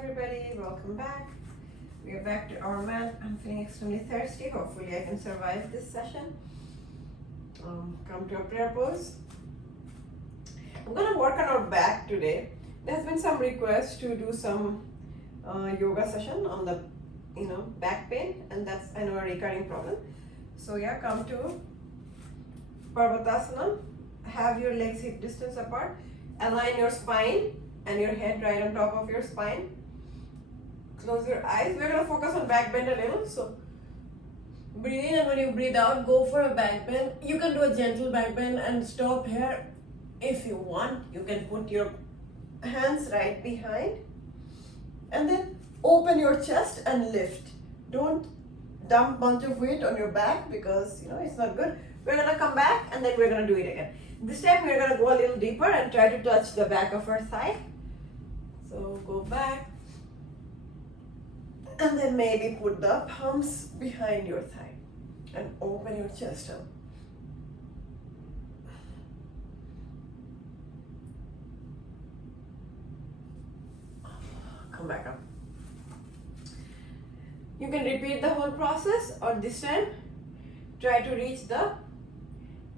everybody, welcome back. We are back to our mat. I'm feeling extremely thirsty. Hopefully I can survive this session. Come to a prayer pose. I'm going to work on our back today. There has been some requests to do some yoga session on the back pain, and that's I know a recurring problem. So yeah, come to Parvatasana. Have your legs hip distance apart. Align your spine and your head right on top of your spine. Close your eyes. We're going to focus on back bend a little. So breathe in, and when you breathe out, go for a back bend. You can do a gentle back bend and stop here. If you want, you can put your hands right behind and then open your chest and lift. Don't dump bunch of weight on your back because it's not good. We're going to come back and then we're going to do it again. This time we're going to go a little deeper and try to touch the back of our thigh. So go back and then maybe put the palms behind your thigh and open your chest up. Come back up. You can repeat the whole process, or this time try to reach the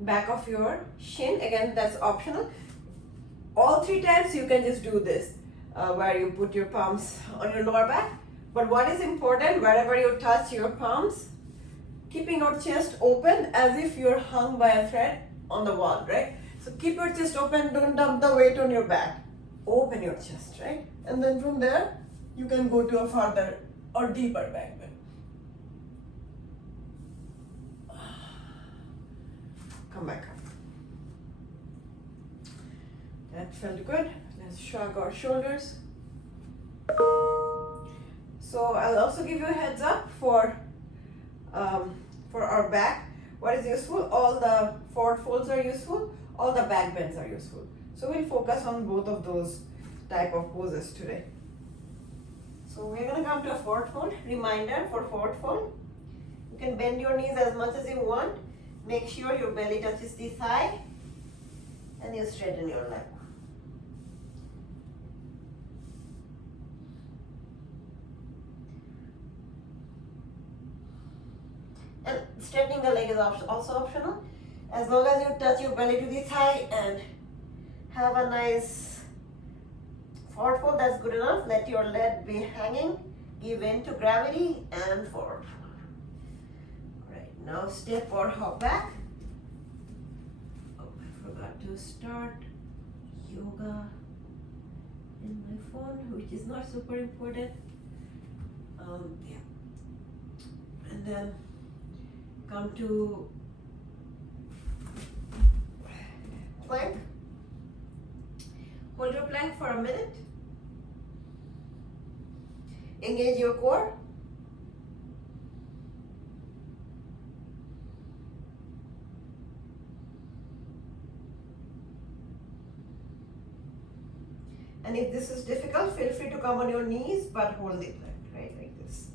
back of your shin. Again, that's optional. All 3 times you can just do this where you put your palms on your lower back. But what is important, wherever you touch your palms, keeping your chest open as if you're hung by a thread on the wall, right? So keep your chest open, don't dump the weight on your back. Open your chest, right? And then from there, you can go to a further or deeper back bend. Come back up. That felt good. Let's shrug our shoulders. So I'll also give you a heads up for our back. What is useful? All the forward folds are useful. All the back bends are useful. So we'll focus on both of those type of poses today. So we're going to come to a forward fold. Reminder for forward fold. You can bend your knees as much as you want. Make sure your belly touches the thigh and you straighten your leg. And straightening the leg is also optional. As long as you touch your belly to the thigh and have a nice forward fold, that's good enough. Let your leg be hanging, give in to gravity and forward. Alright, now step or hop back. Oh, I forgot to start yoga in my phone, which is not super important. Yeah. And then come to plank. Hold your plank for a minute. Engage your core. And if this is difficult, feel free to come on your knees, but hold the plank, right, like this.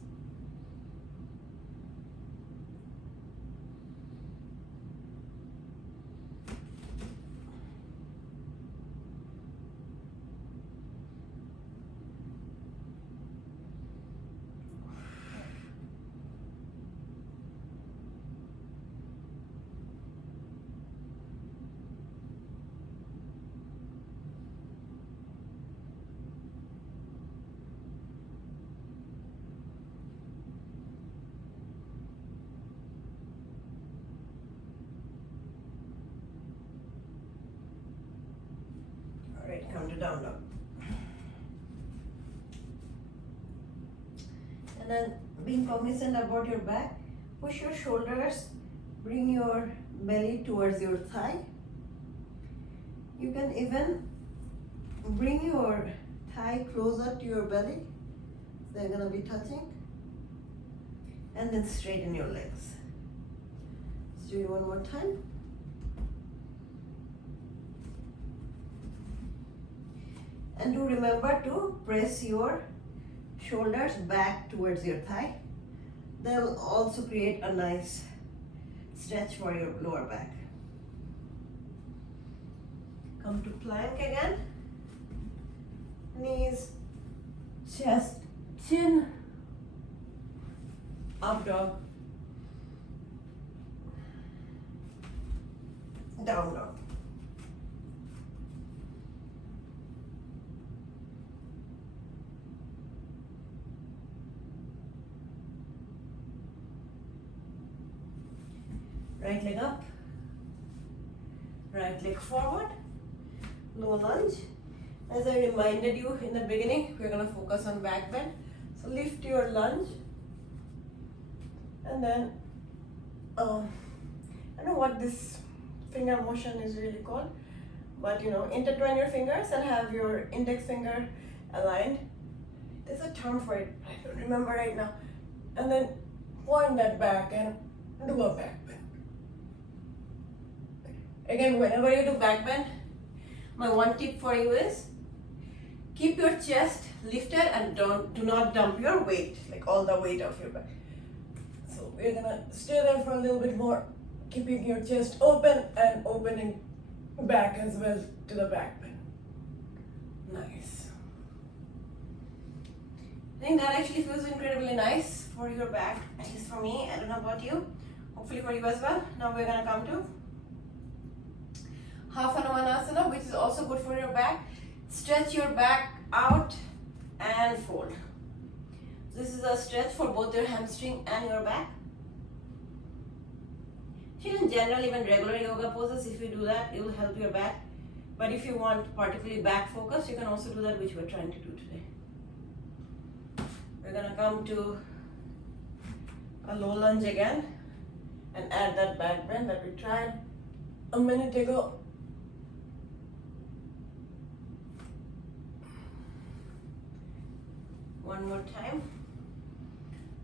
Alright, come to down dog. And then being cognizant about your back, push your shoulders, bring your belly towards your thigh. You can even bring your thigh closer to your belly. They're gonna be touching. And then straighten your legs. Let's do it one more time. And do remember to press your shoulders back towards your thigh. That will also create a nice stretch for your lower back. Come to plank again. Knees chest, chin, up dog, down dog. Right leg up, right leg forward, low lunge. As I reminded you in the beginning, we're going to focus on back bend. So lift your lunge and then, I don't know what this finger motion is really called, but intertwine your fingers and have your index finger aligned. There's a term for it, I don't remember right now. And then point that back and do a back bend. Again, whenever you do back bend, my one tip for you is keep your chest lifted and do not dump your weight, like all the weight of your back. So we're gonna stay there for a little bit more, keeping your chest open and opening back as well to the back bend. Nice. I think that actually feels incredibly nice for your back, at least for me. I don't know about you. Hopefully for you as well. Now we're gonna come to half Hanumanasana, which is also good for your back. Stretch your back out and fold. This is a stretch for both your hamstring and your back. In general, even regular yoga poses, if you do that, it will help your back. But if you want particularly back focus, you can also do that, which we're trying to do today. We're gonna come to a low lunge again and add that back bend that we tried a minute ago. One more time,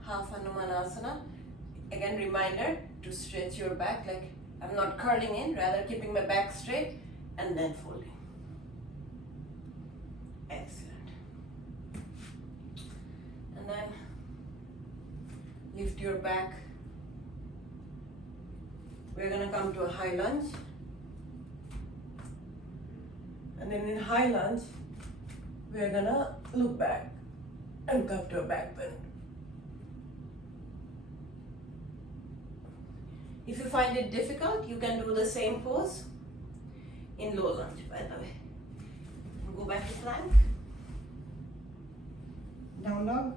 half Hanumanasana. Again, reminder to stretch your back, like I'm not curling in, rather keeping my back straight and then folding. Excellent. And then lift your back. We're gonna come to a high lunge. And then in high lunge, we're gonna look back and come to a back bend. If you find it difficult, you can do the same pose in low lunge, by the way. Go back to plank. Down dog.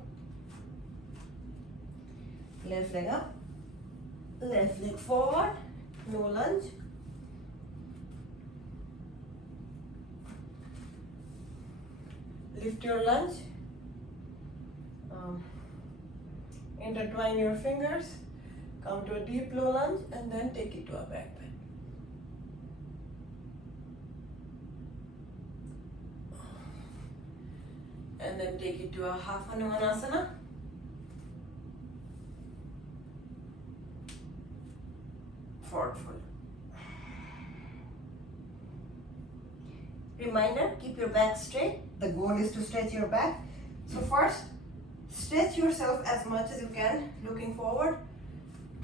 Left leg up. Left leg forward. No lunge. Lift your lunge. Intertwine your fingers. Come to a deep low lunge and then take it to a back bend. And then take it to a half Hanumanasana. Forward fold. Reminder, keep your back straight. The goal is to stretch your back. So first, stretch yourself as much as you can, looking forward.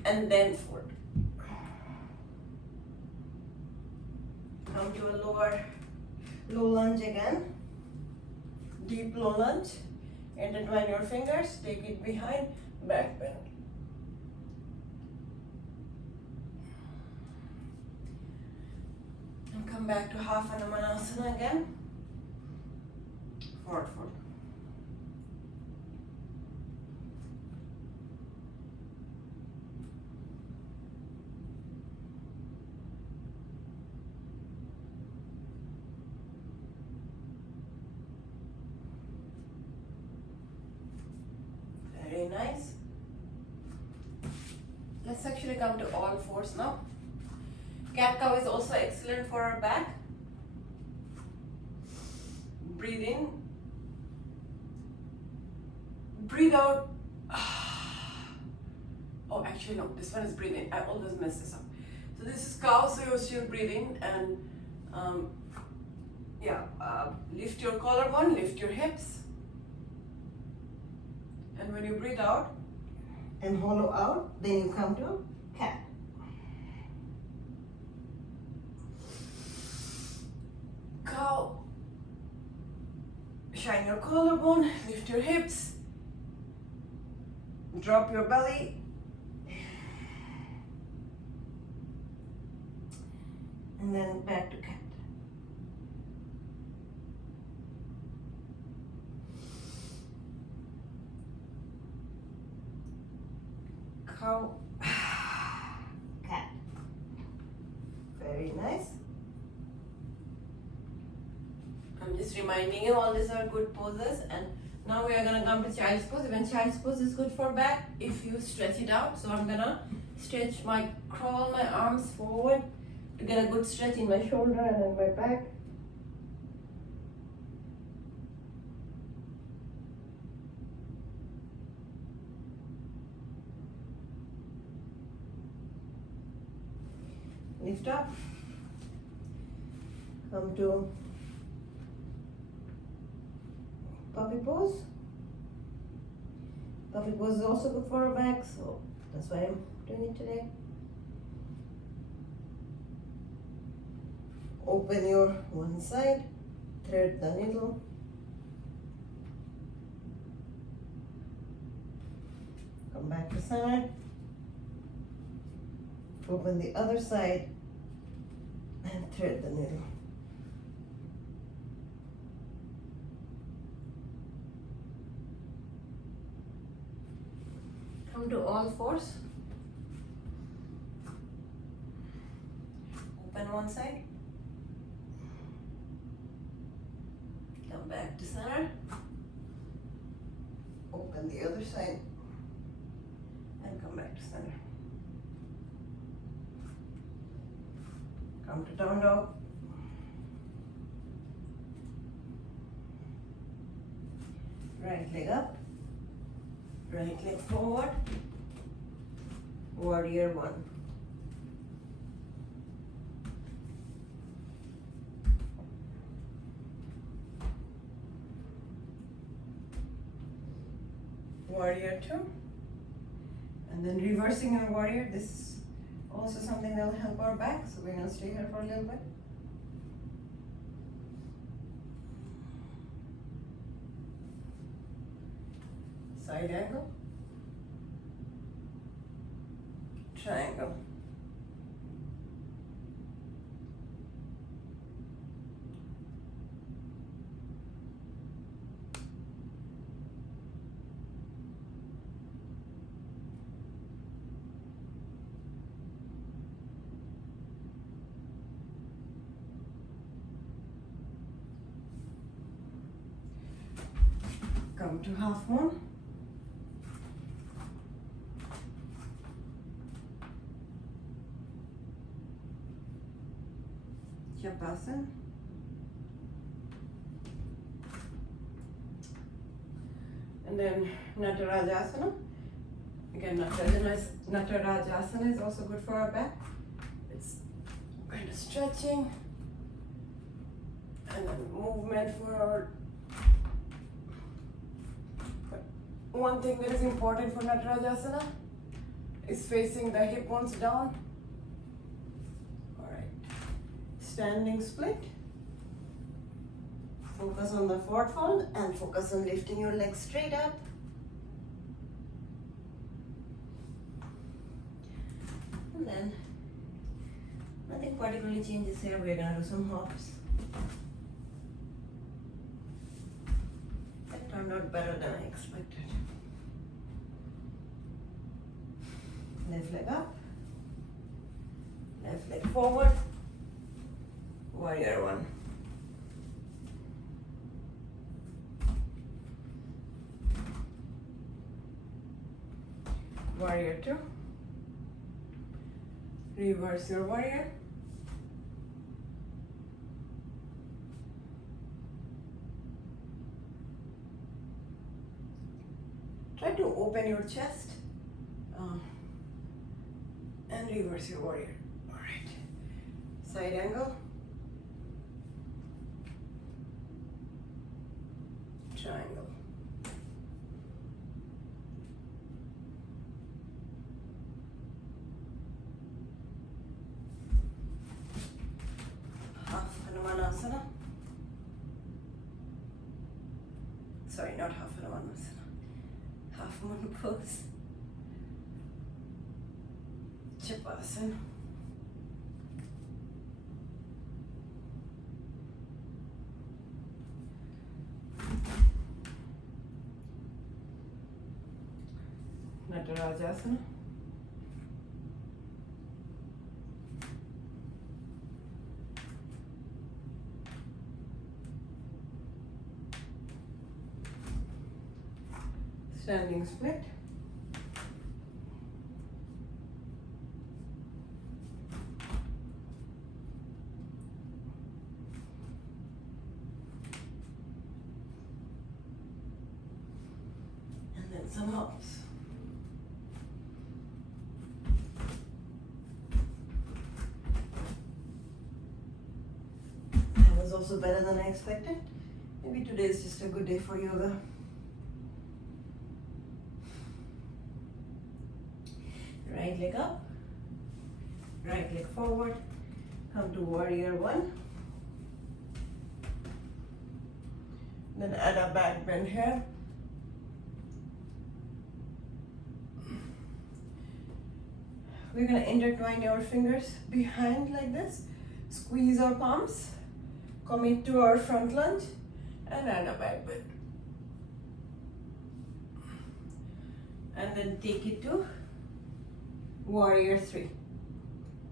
And then forward. Come to a low lunge again. Deep low lunge. Intertwine your fingers, take it behind, back bend. And come back to half Hanumanasana again. Forward fold. Very nice. Let's actually come to all fours now. Cat cow is also excellent for our back. Breathe in. Breathe out. Oh, actually no, this one is breathe in. I always mess this up. So this is cow, so you're still breathing and lift your collarbone, lift your hips. And when you breathe out and hollow out, then you come to cat. Cow. Shine your collarbone, lift your hips, drop your belly. And then back to cat. Cow. Cat. Very nice. I'm just reminding you all these are good poses, and now we are gonna come to child's pose. Even child's pose is good for back if you stretch it out. So I'm gonna crawl my arms forward to get a good stretch in my shoulder and in my back. Lift up. Come to puppy pose. Puppy pose is also good for our back, so that's why I'm doing it today. Open your one side, thread the needle. Come back to center. Open the other side and thread the needle. Come to all fours. Open one side. Come back to center. Open the other side and come back to center. Come to down dog. Right leg up. Right leg forward. Warrior one. Warrior two. And then reversing our warrior. This is also something that will help our back. So we're going to stay here for a little bit. Side angle. Triangle. Come to half moon. Shavasana. And then Natarajasana. Again, Natarajasana is also good for our back. It's kind of stretching and then movement for our. But one thing that is important for Natarajasana is facing the hip bones down. Standing split. Focus on the forward fold and focus on lifting your legs straight up. And then nothing particularly changes here. We're gonna do some hops. That turned out better than I expected. Left leg up. Left leg forward. Warrior one. Warrior two. Reverse your warrior. Try to open your chest and reverse your warrior. All right. Side angle. Triangle. Half Hanumanasana. sorry, not half Hanumanasana, half moon pose. Chapasana. Natarajasana. Standing split. And then some hops. That was also better than I expected. Maybe today is just a good day for yoga. Right leg up, right leg forward, come to warrior one. Then add a back bend here. We're gonna intertwine our fingers behind like this, squeeze our palms, commit to our front lunge, and add a back bend. And then take it to warrior three.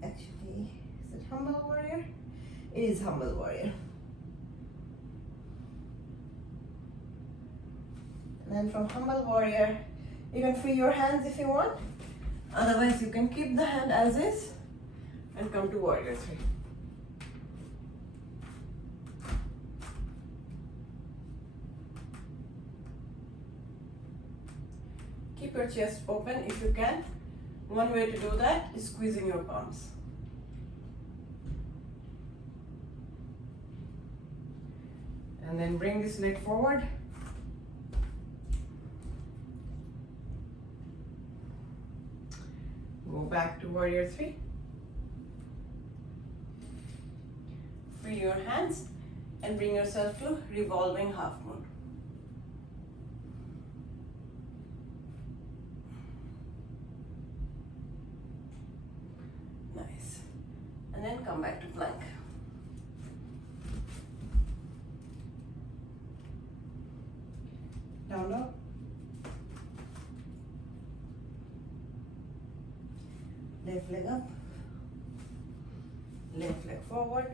Actually, is it humble warrior? It is humble warrior. And then from humble warrior, you can free your hands if you want. Otherwise, you can keep the hand as is and come to warrior three. Keep your chest open if you can. One way to do that is squeezing your palms. And then bring this leg forward. Go back to warrior three. Free your hands and bring yourself to revolving half moon. Nice. And then come back to plank. Down dog. Left leg up, left leg forward,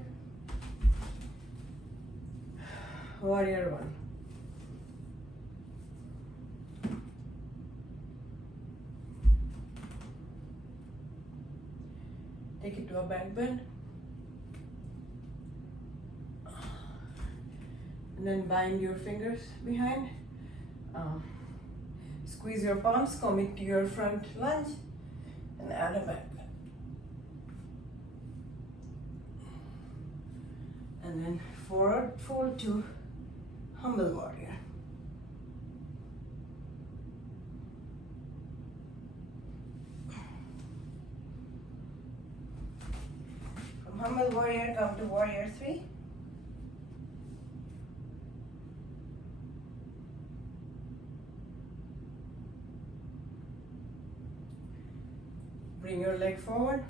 warrior one. Take it to a back bend. And then bind your fingers behind. Squeeze your palms, commit to your front lunge, and add a back bend. And then forward fold to humble warrior. From humble warrior, come to warrior three. Bring your leg forward.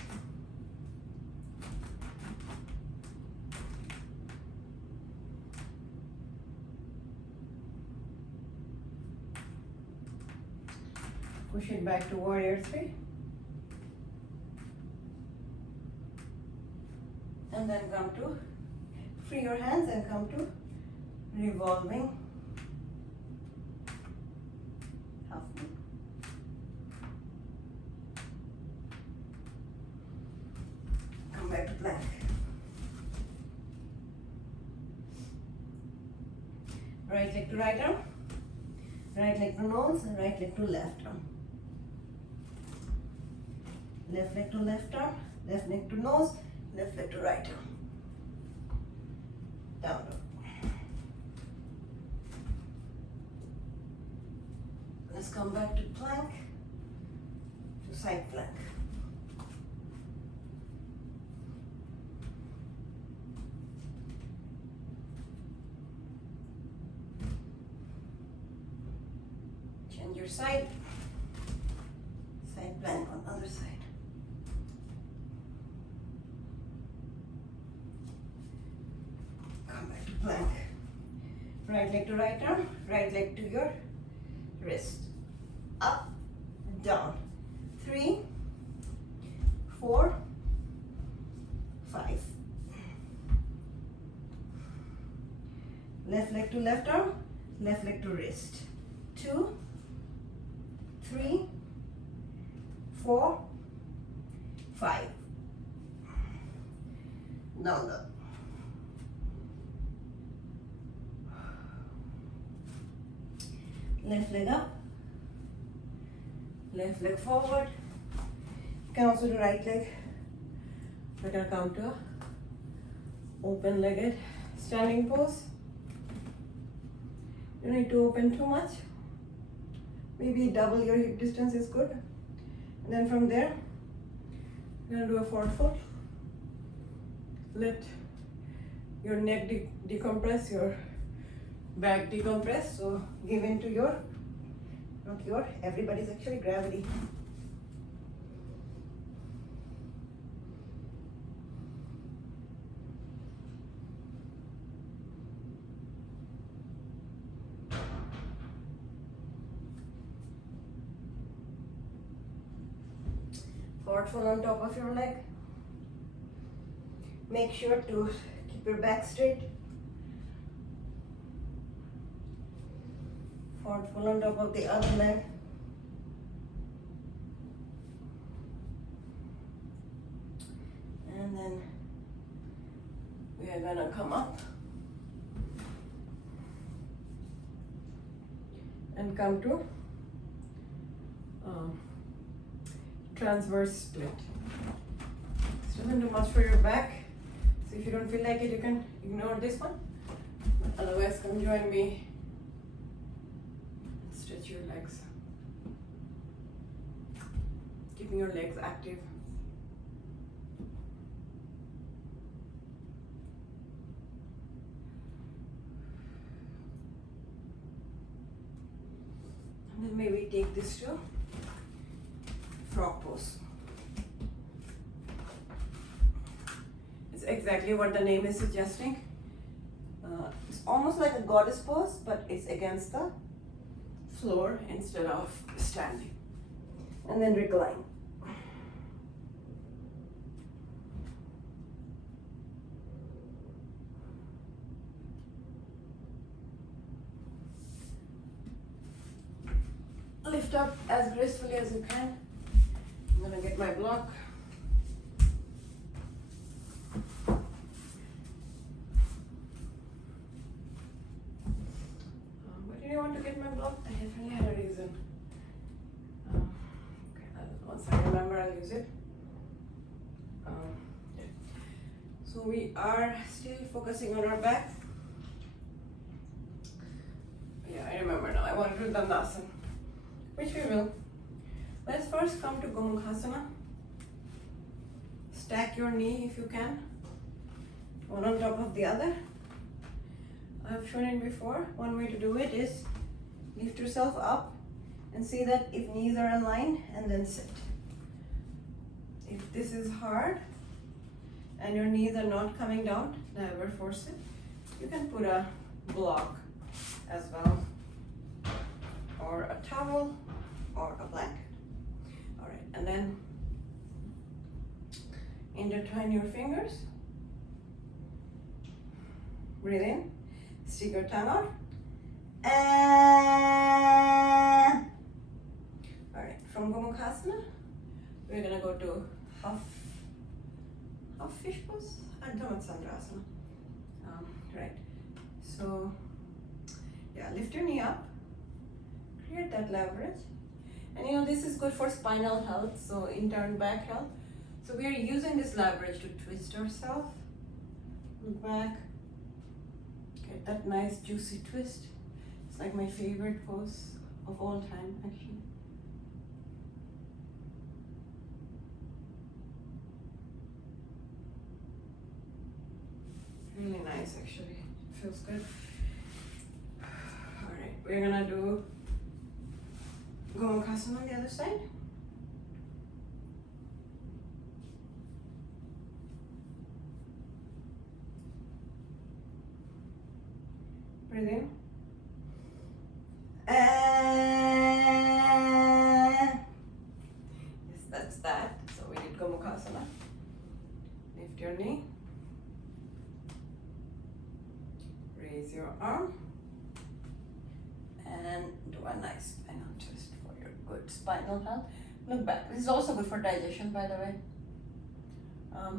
Push it back to warrior three. And then come to, free your hands and come to revolving half moon. Come back to plank. Right leg to right arm, right leg to nose, and right leg to left arm. Left leg to left arm, left leg to nose, left leg to right arm. Down dog. Let's come back to plank, to side plank. And your side plank on the other side. Come back to plank. Right leg to right arm, right leg to your wrist. Up, down. 3, 4, 5. Left leg to left arm, left leg to wrist. 2, 3, 4, 5. Down dog. Left leg up, left leg forward. You can also do right leg. We're gonna come to open-legged standing pose. You don't need to open too much. Maybe double your hip distance is good. And then from there, you're gonna do a forward fold. Let your neck decompress, your back decompress. So give in to your, not your, everybody's actually gravity. Forward fold on top of your leg. Make sure to keep your back straight. Forward fold on top of the other leg. And then we are gonna come up and come to transverse split. This doesn't do much for your back, so if you don't feel like it, you can ignore this one. Otherwise, come join me. Stretch your legs, keeping your legs active. And then maybe take this to frog pose. It's exactly what the name is suggesting. It's almost like a goddess pose, but it's against the floor instead of standing. And then recline. Lift up as gracefully as you can. I'm gonna get my block. Why did I want to get my block? I definitely had a reason. Okay, once I remember, I'll use it. Yeah. So we are still focusing on our back. Yeah, I remember now. I want to do Dandasana, which we will. Let's first come to Gomukhasana. Stack your knee if you can, one on top of the other. I've shown it before. One way to do it is lift yourself up and see that if knees are aligned, and then sit. If this is hard and your knees are not coming down, never force it. You can put a block as well, or a towel, or a blanket. All right, and then intertwine your fingers. Breathe in, stick your tongue out. And all right, from Gomukhasana, we're gonna go to half fish pose, Ardha Matsyendrasana. Right, so yeah, lift your knee up, create that leverage. And you know, this is good for spinal health, so internal back health. So we are using this leverage to twist ourselves, look back, get that nice juicy twist. It's like my favorite pose of all time, actually. Really nice, actually. Feels good. All right, we're gonna do Gomukhasana on the other side. Breathe in. Yes, that's that. So we did Gomukhasana. Lift your knee. Raise your arm. And do a nice spinal twist for your good spinal health. Look back. This is also good for digestion, by the way.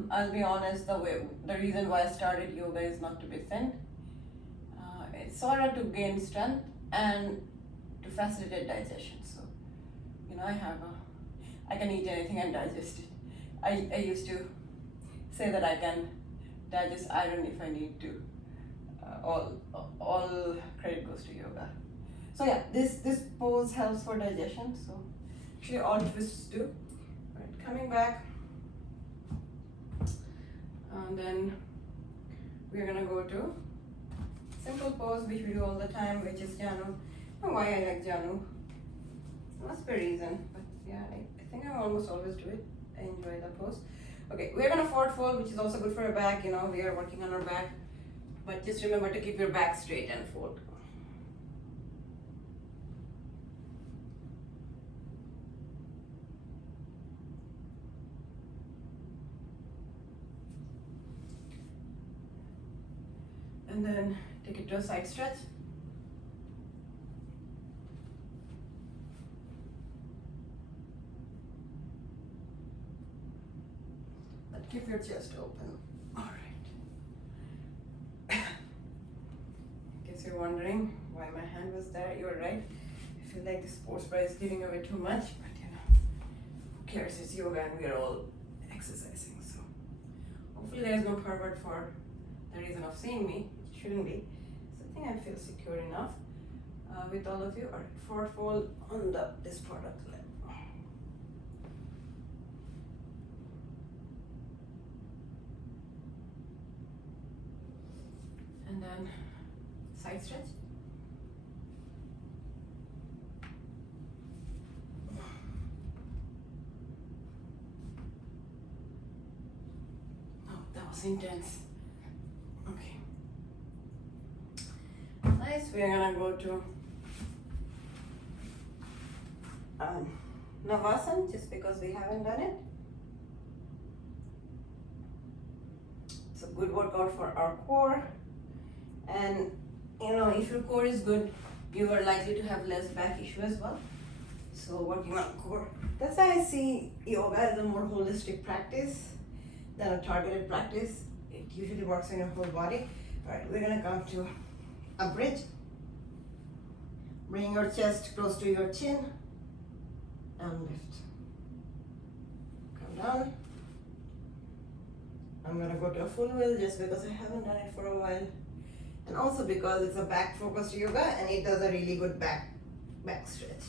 I'll be honest, the reason why I started yoga is not to be thin. It's sort of to gain strength and to facilitate digestion. So, you know, I can eat anything and digest it. I used to say that I can digest iron if I need to. All credit goes to yoga. So yeah, this pose helps for digestion. So actually all twists do. Right, coming back, and then we're gonna go to simple pose which we do all the time, which is Janu. I don't know why I like Janu. There must be a reason, but yeah, I think I almost always do it. I enjoy the pose. Okay, we're gonna forward fold, which is also good for our back. You know, we are working on our back, but just remember to keep your back straight and fold. And then take it to a side stretch. But keep your chest open. All right. Guess you're wondering why my hand was there. You're right. I feel like the sports bra is giving away too much, but you know, who cares? It's yoga and we're all exercising. So hopefully there's no pervert for the reason of seeing me. Shouldn't be. So I think I feel secure enough with all of you. All right, forward fold on this part of the leg. And then side stretch. Oh, that was intense. Okay. Nice. We're gonna go to Navasana just because we haven't done it. It's a good workout for our core, and you know, if your core is good, you are likely to have less back issue as well. So working on core. That's why I see yoga as a more holistic practice than a targeted practice. It usually works on your whole body. All right, we're gonna come to a bridge. Bring your chest close to your chin and lift. Come down. I'm gonna go to a full wheel just because I haven't done it for a while, and also because it's a back focused yoga and it does a really good back stretch.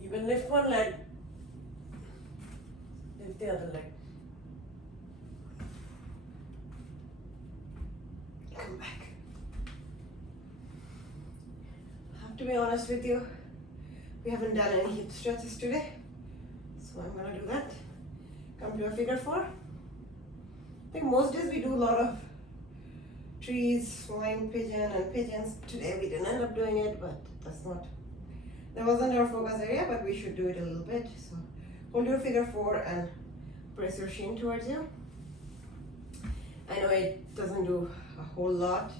You can lift one leg, lift the other leg. Come back. I have to be honest with you, we haven't done any hip stretches today, so I'm gonna do that. Come to a figure four. I think most days we do a lot of trees, flying pigeon and pigeons. Today we didn't end up doing it, but that wasn't our focus area, but we should do it a little bit. So hold your figure four and press your shin towards you. I know it doesn't do a whole lot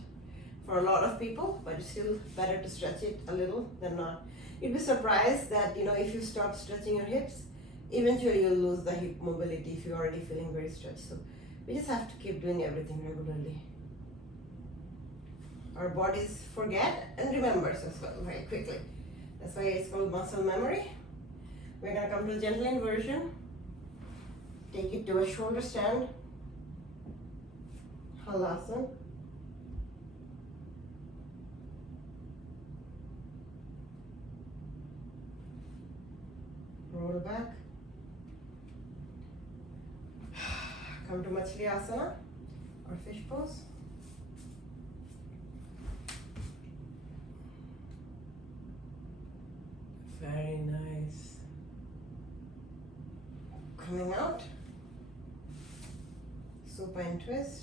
for a lot of people, but it's still better to stretch it a little than not. You'd be surprised that, you know, if you stop stretching your hips, eventually you'll lose the hip mobility if you're already feeling very stretched. So we just have to keep doing everything regularly. Our bodies forget and remembers as well very quickly. That's why it's called muscle memory. We're gonna come to gentle inversion. Take it to a shoulder stand. Halasana. Roll back. Come to Machli Asana or fish pose. Very nice. Coming out. Supine twist.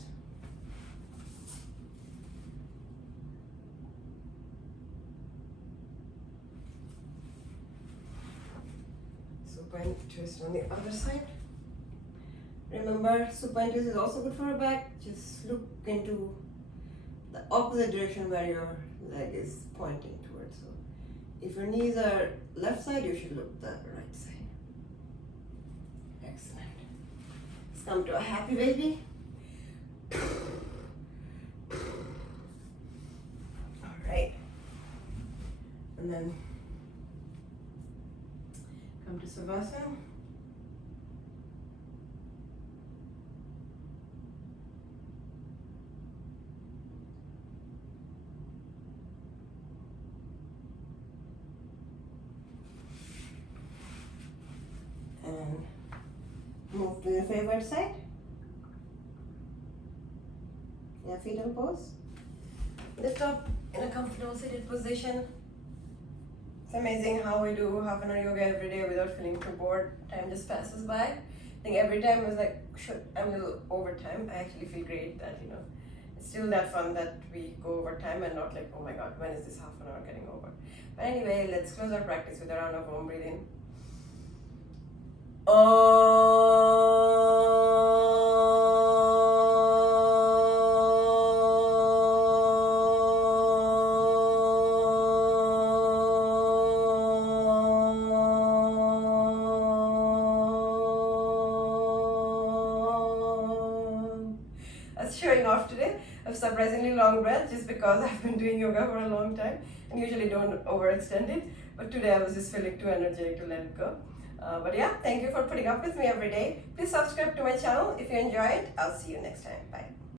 Supine twist on the other side. Remember, supine twist is also good for your back. Just look into the opposite direction where your leg is pointing towards. So if your knees are left side, you should look the right side. Excellent. Let's come to a happy baby. All right. And then come to Savasana. And move to your favorite side. Yeah, fetal pose. Lift up in a comfortable seated position. It's amazing how we do half an hour yoga every day without feeling too bored. Time just passes by. I think every time I was like, I'm a little over time. I actually feel great that, it's still that fun that we go over time and not like, oh my God, when is this half an hour getting over? But anyway, let's close our practice with a round of Om. Breathe in. That's showing off today. I have surprisingly long breath just because I've been doing yoga for a long time and usually don't overextend it. But today I was just feeling too energetic to let it go. But yeah, thank you for putting up with me every day. Please subscribe to my channel if you enjoy it. I'll see you next time. Bye.